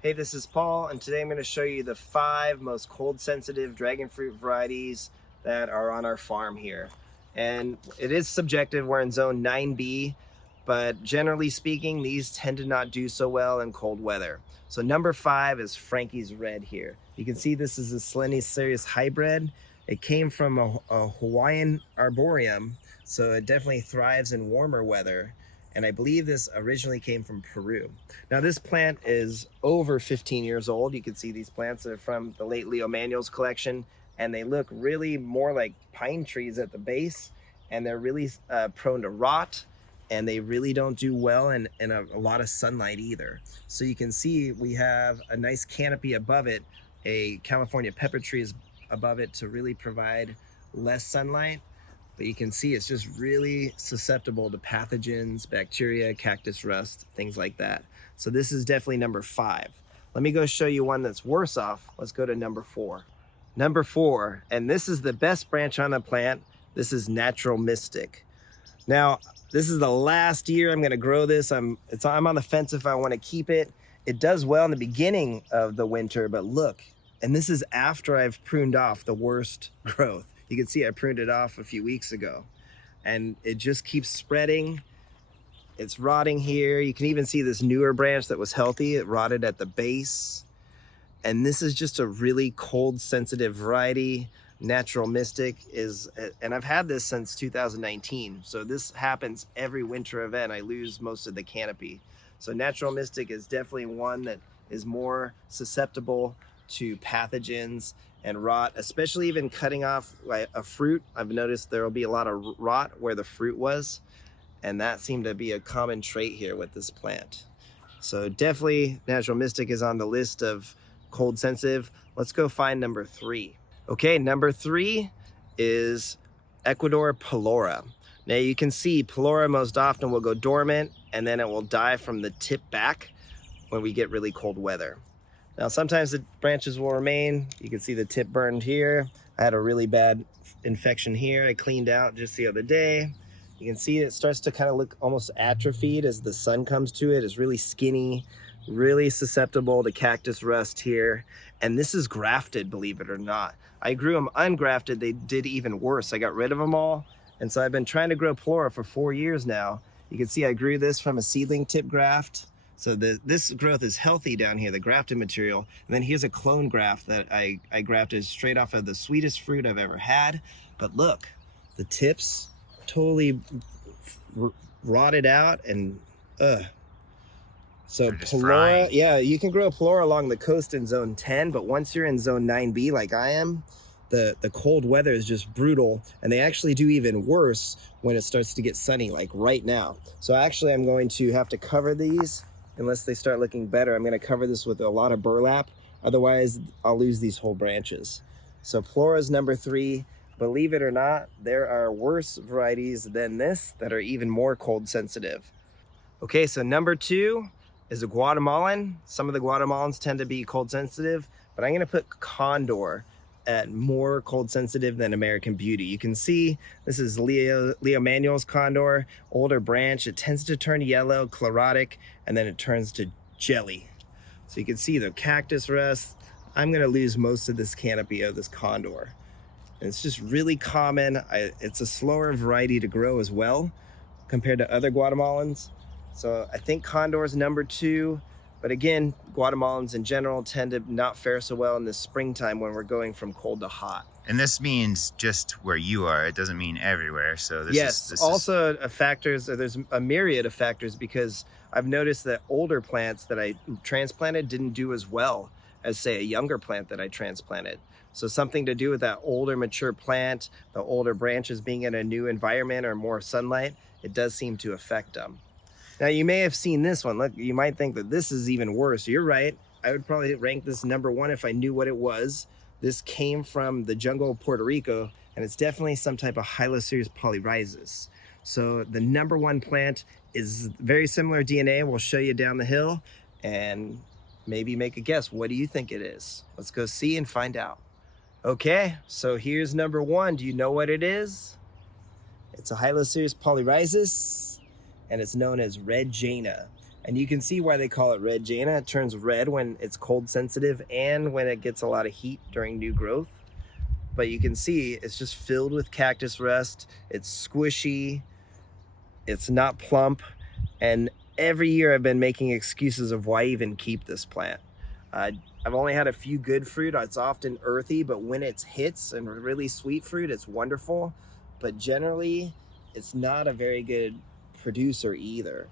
Hey, this is Paul, and today I'm going to show you the 5 most cold-sensitive dragon fruit varieties that are on our farm here. And it is subjective, we're in zone 9B, but generally speaking, these tend to not do so well in cold weather. So number 5 is Frankie's Red here. You can see this is a Selenicereus hybrid. It came from a Hawaiian arboreum, so it definitely thrives in warmer weather. And I believe this originally came from Peru. Now this plant is over 15 years old. You can see these plants are from the late Leo Manuel's collection, and they look really more like pine trees at the base, and they're really prone to rot, and they really don't do well in a lot of sunlight either. So you can see we have a nice canopy above it, a California pepper tree is above it to really provide less sunlight. But you can see it's just really susceptible to pathogens, bacteria, cactus rust, things like that. So this is definitely number 5. Let me go show you one that's worse off. Let's go to number 4. Number 4, and this is the best branch on the plant. This is Natural Mystic. Now, this is the last year I'm gonna grow this. I'm on the fence if I wanna keep it. It does well in the beginning of the winter, but look, and this is after I've pruned off the worst growth. You can see I pruned it off a few weeks ago, and it just keeps spreading. It's rotting here. You can even see this newer branch that was healthy. It rotted at the base. And this is just a really cold sensitive variety. Natural Mystic is, and I've had this since 2019. So this happens every winter event. I lose most of the canopy. So Natural Mystic is definitely one that is more susceptible to pathogens and rot, especially even cutting off like a fruit. I've noticed there will be a lot of rot where the fruit was, and that seemed to be a common trait here with this plant. So definitely Natural Mystic is on the list of cold sensitive. Let's go find number 3. Okay, number 3 is Ecuador Palora. Now you can see Palora most often will go dormant, and then it will die from the tip back when we get really cold weather. Now, sometimes the branches will remain. You can see the tip burned here. I had a really bad infection here. I cleaned out just the other day. You can see it starts to kind of look almost atrophied as the sun comes to it. It's really skinny, really susceptible to cactus rust here. And this is grafted, believe it or not. I grew them ungrafted. They did even worse. I got rid of them all. And so I've been trying to grow Palora for 4 years now. You can see I grew this from a seedling tip graft. So this growth is healthy down here, the grafted material. And then here's a clone graft that I grafted straight off of the sweetest fruit I've ever had. But look, the tips totally rotted out and So Palora, yeah, you can grow Palora along the coast in zone 10, but once you're in zone 9B like I am, the cold weather is just brutal, and they actually do even worse when it starts to get sunny, like right now. So actually I'm going to have to cover these unless they start looking better. I'm gonna cover this with a lot of burlap, otherwise I'll lose these whole branches. So Palora's number 3. Believe it or not, there are worse varieties than this that are even more cold sensitive. Okay, so number 2 is a Guatemalan. Some of the Guatemalans tend to be cold sensitive, but I'm gonna put Condor at more cold sensitive than American Beauty. You can see this is Leo Manuel's Condor, older branch. It tends to turn yellow, chlorotic, and then it turns to jelly. So you can see the cactus rust. I'm gonna lose most of this canopy of this Condor. And it's just really common. It's a slower variety to grow as well compared to other Guatemalans. So I think Condor is number 2. But again, Guatemalans in general tend to not fare so well in the springtime when we're going from cold to hot. And this means just where you are. It doesn't mean everywhere. So this is also a factors. There's a myriad of factors, because I've noticed that older plants that I transplanted didn't do as well as, say, a younger plant that I transplanted. So something to do with that older mature plant, the older branches being in a new environment or more sunlight, it does seem to affect them. Now you may have seen this one. Look, you might think that this is even worse. You're right. I would probably rank this number 1 if I knew what it was. This came from the jungle of Puerto Rico, and it's definitely some type of Hylocereus polyrhizis. So the number 1 plant is very similar DNA. We'll show you down the hill and maybe make a guess. What do you think it is? Let's go see and find out. Okay, so here's number 1. Do you know what it is? It's a Hylocereus polyrhizis, and it's known as red Jaina. And you can see why they call it red Jaina. It turns red when it's cold sensitive and when it gets a lot of heat during new growth. But you can see it's just filled with cactus rust. It's squishy. It's not plump. And every year I've been making excuses of why even keep this plant. I've only had a few good fruit. It's often earthy, but when it hits and really sweet fruit, it's wonderful. But generally, it's not a very good producer either.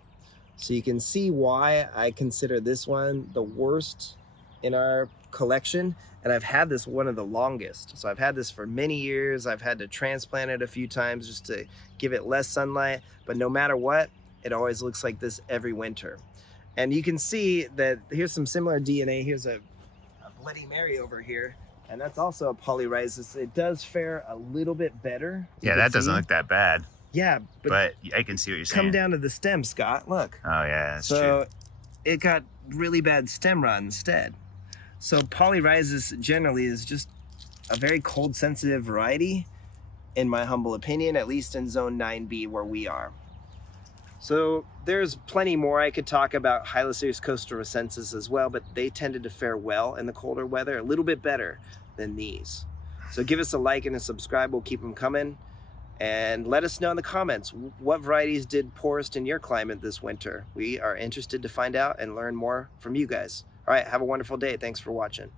So you can see why I consider this one the worst in our collection. And I've had this one of the longest. So I've had this for many years. I've had to transplant it a few times just to give it less sunlight. But no matter what, it always looks like this every winter. And you can see that here's some similar DNA. Here's a Bloody Mary over here. And that's also a polyrhizis. It does fare a little bit better. Yeah, that doesn't look that bad. Yeah, but I can see what you're saying. Come down to the stem, Scott. Look. Oh yeah, that's true. So it got really bad stem rot instead. So polyrhizis generally is just a very cold sensitive variety, in my humble opinion, at least in zone 9B where we are. So there's plenty more I could talk about Hyloceres costarocensis as well, but they tended to fare well in the colder weather, a little bit better than these. So give us a like and a subscribe. We'll keep them coming. And let us know in the comments, what varieties did poorest in your climate this winter? We are interested to find out and learn more from you guys. All right, have a wonderful day. Thanks for watching.